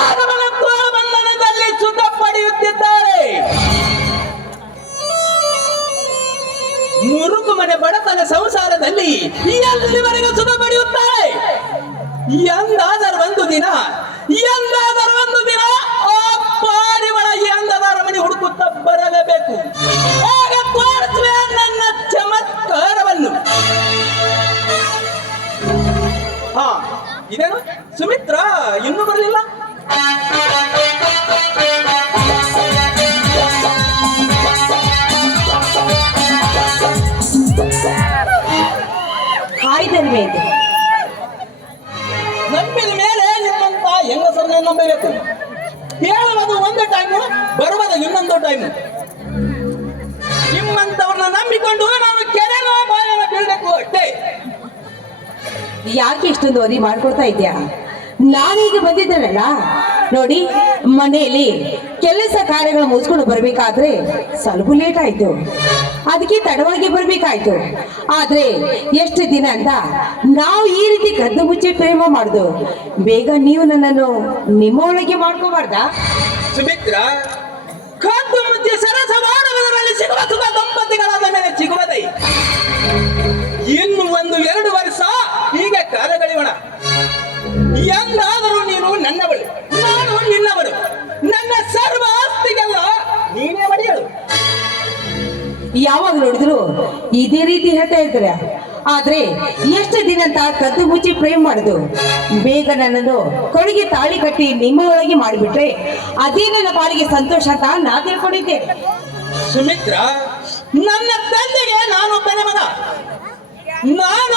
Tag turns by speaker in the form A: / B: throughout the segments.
A: ರಾಘವನ ಬಂಧನದಲ್ಲಿ ಸುಖ ಪಡೆಯುತ್ತಿದ್ದಾರೆ. ಮುರುಕು ಮನೆ ಬಡತನ ಸಂಸಾರದಲ್ಲಿ ಎಲ್ಲಿವರೆಗೂ ಸುಖ ಪಡೆಯುತ್ತಾರೆ? ಎಂದಾದರೂ ಒಂದು ದಿನ, ಎಂದಾದರೂ ಒಂದು ದಿನ ಆ ಪಾರಿವಳ ಎಂದಾದ ಮನೆ ಹುಡುಕುತ್ತಾ ಬರಲೇಬೇಕು. ನನ್ನ ಚಮತ್ಕಾರವನ್ನು. ಹಾ, ಇದೇನು? ಸುಮಿತ್ರ, ಇನ್ನೂ ಬರಲಿಲ್ಲ?
B: ಹಾಯ್ ಧರ್ಮೇಂದ್ರ
A: ನಂಬಿದ ಮೇಲೆ ನಿಮ್ಮಂತ ಹೆಂಗಸರನ್ನ ನಂಬಬೇಕು? ಹೇಳುವುದು ಒಂದು ಟೈಮು ಬರುವುದು ಇನ್ನೊಂದು ಟೈಮು ನಿಮ್ಮಂತವ್ರನ್ನ ನಂಬಿಕೊಂಡು ನಾವು ಕೆರೆನೋ ಬಾಯನ ಬೀಳ್ಬೇಕು ಅಷ್ಟೇ.
B: ಯಾಕೆ ಇಷ್ಟೊಂದು ಓದಿ ಮಾಡ್ಕೊಡ್ತಾ ಇದ್ಯಾ ನಾನೀಗ ಬಂದಿದ್ದೇನಲ್ಲ? ನೋಡಿ, ಮನೆಯಲ್ಲಿ ಕೆಲಸ ಕಾರ್ಯಗಳು ಮುಗಿಸ್ಕೊಂಡು ಬರ್ಬೇಕಾದ್ರೆ ಸ್ವಲ್ಪ ಲೇಟ್ ಆಯ್ತು ಅದಕ್ಕೆ ತಡವಾಗಿ ಬರ್ಬೇಕಾಯ್ತು. ಆದ್ರೆ ಎಷ್ಟು ದಿನ ಅಂತ ನಾವು ಈ ರೀತಿ ಕದ್ದು ಮುಚ್ಚಿ ಪ್ರೇಮ ಮಾಡುದು. ಬೇಗ ನೀವು ನನ್ನನ್ನು ನಿಮ್ಮ ಒಳಗೆ ಮಾಡ್ಕೋಬಾರ್ದ?
A: ಸುಮಿತ್ರ, ಕದ್ದು ಮುಚ್ಚಿ ಸರಸ ಮಾಡುವುದರಲ್ಲಿ ಸಿಗುವ ಸುಖ ದಂಪತಿಗಳಾದ ಮೇಲೆ ಸಿಗುವುದೇ. ಇನ್ನು ಒಂದು ಎರಡು ವರ್ಷ ಎಂದಾದರೂ ನೀನು ನನ್ನವಳು. ನಾನು ನಿನ್ನವಳು. ನನ್ನ ಸರ್ವ ಆಸ್ತಿಗೆಲ್ಲ ನೀನೇ ಒಡೆಯಳು
B: ಯಾವಾಗ ನೋಡಿದ್ರು ಇದೇ ರೀತಿ ಹೇಳ್ತಾ ಇರ್ತಾರೆ. ಆದ್ರೆ ಎಷ್ಟು ದಿನ ಅಂತ ಕದ್ದು ಮುಚ್ಚಿ ಪ್ರೇಮ್ ಮಾಡುದು. ಬೇಗ ನನ್ನನ್ನು ಕೊಡುಗೆ ತಾಳಿ ಕಟ್ಟಿ ನಿಮ್ಮ ಒಳಗೆ ಮಾಡಿಬಿಟ್ರೆ ಅದೇ ನನ್ನ ಪಾಲಿಗೆ ಸಂತೋಷ ಅಂತ ನಾ ತಿಳ್ಕೊಂಡಿದ್ದೆ.
A: ಸುಮಿತ್ರ ನನ್ನ ತಂದೆಗೆ ನಾನು ಮಗ. ನಾನು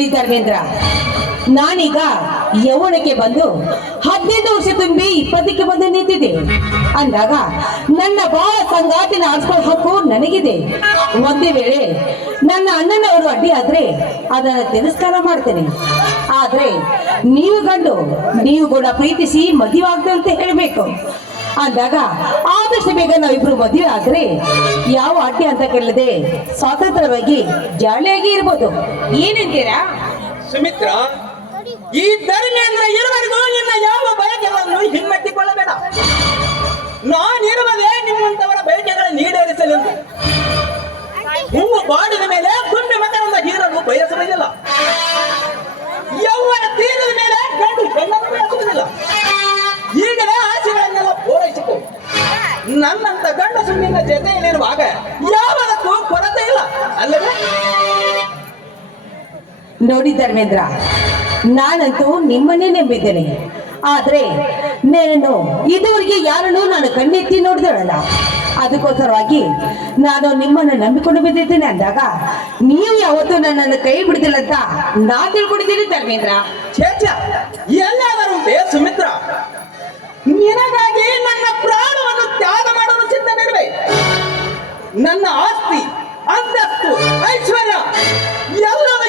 B: ನೋಡಿ ಧರ್ಮೇಂದ್ರ. ನಾನೀಗ ಯೌವನಕ್ಕೆ ಬಂದು ಹದಿನೈದು ವರ್ಷ ತುಂಬಿ ಇಪ್ಪತ್ತಕ್ಕೆ ಬಂದು ನಿಂತಿದ್ದೆ. ಅಂದಾಗ ನನ್ನ ಬಾಳ ಸಂಗಾತಿನ ಆಡ್ಸ್ಕೊಳ್ಳೋ ಹಕ್ಕು ನನಗಿದೆ. ಒಂದೇ ವೇಳೆ ನನ್ನ ಅಣ್ಣನವರು ಅಡ್ಡಿ ಆದ್ರೆ ಅದನ್ನ ತಿರಸ್ಕಾರ ಮಾಡ್ತೇನೆ. ಆದ್ರೆ ನೀವು ಗಂಡು ನೀವು ಕೂಡ ಪ್ರೀತಿಸಿ ಮದುವೆ ಆಗ್ತದೆ ಅಂತ ಹೇಳ್ಬೇಕು. ಅಂದಾಗ ಆದಷ್ಟು ಬೇಗ ನಾವಿಬ್ರು ಮದುವೆ ಆದ್ರೆ ಯಾವ ಅಡ್ಡಿ ಅಂತ ಕೇಳದೆ ಸ್ವಾತಂತ್ರ್ಯವಾಗಿ ಜಾಳಿಯಾಗಿ ಇರ್ಬೋದು. ಏನಂತೀರಾ?
A: ಸುಮಿತ್ರ, ಈ ಧರ್ಮೇಂದ್ರ ಇರುವರೆಗೂ ನಿನ್ನ ಯಾವ ಬಯಕೆಗಳನ್ನು ಹಿಮ್ಮೆಟ್ಟಿಕೊಳ್ಳಬೇಡ. ನಾನಿರುವುದೇ ನಿಮ್ಮಂತವರ ಬಯಕೆಗಳ ಈಡೇರಿಸಲೆಂದು ಹೂವು ಬಾಡಿದ ಮೇಲೆ ಗುಂಡು ಮಕ್ಕಳನ್ನ ಹೀರಲು ಬಯಸುವುದಿಲ್ಲ. ಯೌವನ ನನ್ನಂತ ಗಂಡಸು ನಿನ್ನ ಜೊತೆಯಲ್ಲಿರುವಾಗ ಯಾವುದಕ್ಕೂ ಕೊರತೆ ಇಲ್ಲ, ಅಲ್ಲವೇ?
B: ನೋಡಿ ಧರ್ಮೇಂದ್ರ, ನಾನಂತೂ ನಿಮ್ಮನ್ನೇ ನಂಬಿದ್ದೇನೆ. ಆದ್ರೆ ನಾನು ಇದುವರೆಗೆ ಯಾರನ್ನೂ ನಾನು ಕಣ್ಣೆತ್ತಿ ನೋಡಿದಳಲ್ಲ ಅದಕ್ಕೋಸ್ಕರವಾಗಿ ನಾನು ನಿಮ್ಮನ್ನು ನಂಬಿಕೊಂಡು ಬಿದ್ದಿದ್ದೇನೆ ಅಂದಾಗ ನೀವು ಯಾವತ್ತೂ ನನ್ನನ್ನು ಕೈ ಬಿಡ್ತಿಲ್ಲ ಅಂತ ನಾ ತಿಳ್ಕೊಂಡಿದ್ದೀನಿ ಧರ್ಮೇಂದ್ರ.
A: ಎಲ್ಲಾದರೂ ಸುಮಿತ್ರ ನಿನಗಾಗಿ ನನ್ನ ಆಸ್ತಿ ಅಂತಸ್ತು ಐಶ್ವರ್ಯ ಎಲ್ಲದಕ್ಕಿಂತ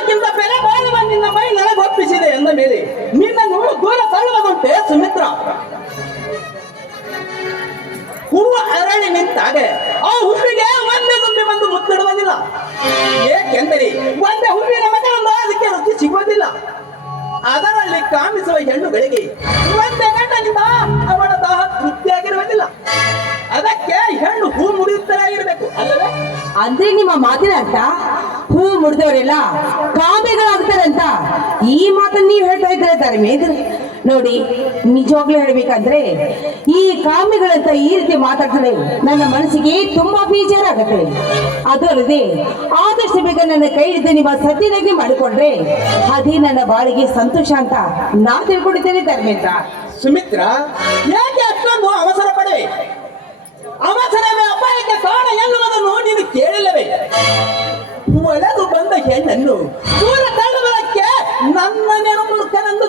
B: ಅಂದ್ರೆ ನಿಮ್ಮ ಮಾತಿನ ಅರ್ಥ ಹೂ ಮುರಿದವರೆಲ್ಲ ಅಂತ ಈ ಮಾತನ್ನ ನೀವು ಹೇಳ್ತಾ ಇದ್ರೆ ಧರ್ಮೇಂದ್ರ ನೋಡಿ, ನಿಜವಾಗ್ಲೂ ಹೇಳ್ಬೇಕಂದ್ರೆ ಈ ಕಾಮೆಗಳಂತ ಈ ರೀತಿ ಮಾತಾಡ್ತಾರೆ ನನ್ನ ಮನಸ್ಸಿಗೆ ತುಂಬಾ ಬೇಜಾರಾಗತ್ತೆ. ಅದು ಅಲ್ಲದೆ ಆದಷ್ಟು ಬೇಗ ನನ್ನ ಕೈ ಹಿಡಿದು ನಿಮ್ಮ ಸತ್ಯನಾಗಿ ಮಾಡಿಕೊಂಡ್ರೆ ಅದೇ ನನ್ನ ಬಾಳಿಗೆ ಸಂತೋಷ ಅಂತ ನಾ ತಿಳ್ಕೊಂಡಿದ್ದೇನೆ ಧರ್ಮೇಂದ್ರ.
A: ಸುಮಿತ್ರ ಯಾಕೆ ಅಷ್ಟೊಂದು ಅವಸರ ಪಡೆ? ಕಾರಣ ಎನ್ನುವುದನ್ನು ಕೇಳಲವೇ? ಒಲೆದು ಬಂದ ಹೆಣ್ಣನ್ನು ದೂರ ತಳ್ಳುವುದಕ್ಕೆ ನನ್ನ ನೆನಪು ಕನಂದು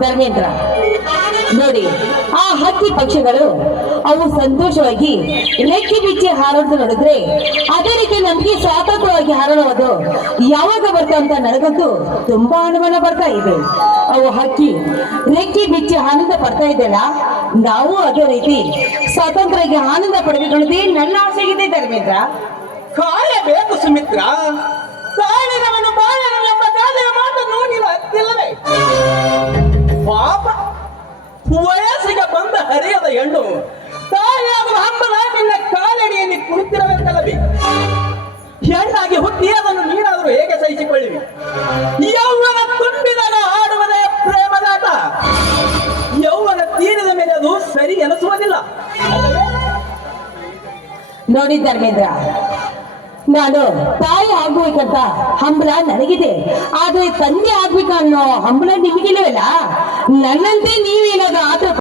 B: ಧರ್ಮೇಂದ್ರ ನೋಡಿ, ಆ ಹಕ್ಕಿ ಪಕ್ಷಿಗಳು ಅವು ಸಂತೋಷವಾಗಿ ರೆಕ್ಕೆ ಬಿಚ್ಚಿ ಹಾರೋದು ನೋಡಿದ್ರೆ ಅದೇ ರೀತಿ ನಮ್ಗೆ ಸ್ವಾತಂತ್ರ್ಯವಾಗಿ ಹಾರಾಡುವುದು ಯಾವಾಗ ಬರ್ತಾ ಅಂತ ನನಗಂತೂ ತುಂಬಾ ಅನುಮಾನ ಬರ್ತಾ ಇದೆ. ಅವು ಹಕ್ಕಿ ರೆಕ್ಕೆ ಬಿಚ್ಚಿ ಆನಂದ ಪಡ್ತಾ ಇದೆಯಲ್ಲ, ನಾವು ಅದೇ ರೀತಿ ಸ್ವಾತಂತ್ರ್ಯಕ್ಕೆ ಆನಂದ ಪಡೆದುಕೊಳ್ಳದೆ ನನ್ನ ಆಸೆಗಿದೆ ಧರ್ಮೇಂದ್ರ.
A: ಕಾಯಬೇಕು ಸುಮಿತ್ರ. ಕಾಳಿನವನು ಬಾಳನು ಎಂಬ ಗಾದೆಯ ಮಾತನ್ನು ನೀನು ಅತ್ತಿಲ್ಲವೇ ಪಾಪ. ವಯಸ್ಸಿಗೆ ಬಂದ ಹರಿಯದ ಹೆಣ್ಣು ತಾಯಿಯಾಗುವ ಹಂಬಲ ನಿನ್ನ ಕಾಲಡಿಯಲ್ಲಿ ಕುಳಿತಿರಬೇಕಲ್ಲವಿ? ಹೆಣ್ಣಾಗಿ ಹುಟ್ಟಿ ಅದನ್ನು ನೀನಾದರೂ ಹೇಗೆ ಸಹಿಸಿಕೊಳ್ಳಿವಿ ಯೌವನ ತುಂಬಿದಾಗ ಆಡುವುದೇ ಪ್ರೇಮದಾಟ ಯೌವನ ತೀರಿದ ಮೇಲೆ ಅದು ಸರಿ ಎನಿಸುವುದಿಲ್ಲ?
B: ನೋಡಿ ಧರ್ಮೇಂದ್ರ, ನಾನು ತಾಯಿ ಆಗ್ಬೇಕಂತ ಹಂಬಲ ನನಗಿದೆ. ಆದ್ರೆ ತಂದೆ ಆಗ್ಬೇಕು ಅನ್ನೋ ಹಂಬಲ ನಿಮಗಿಲ್ಲವಲ್ಲ? ನನ್ನಂತೆ ನೀವೇನಾದ್ರೂ ಆತರ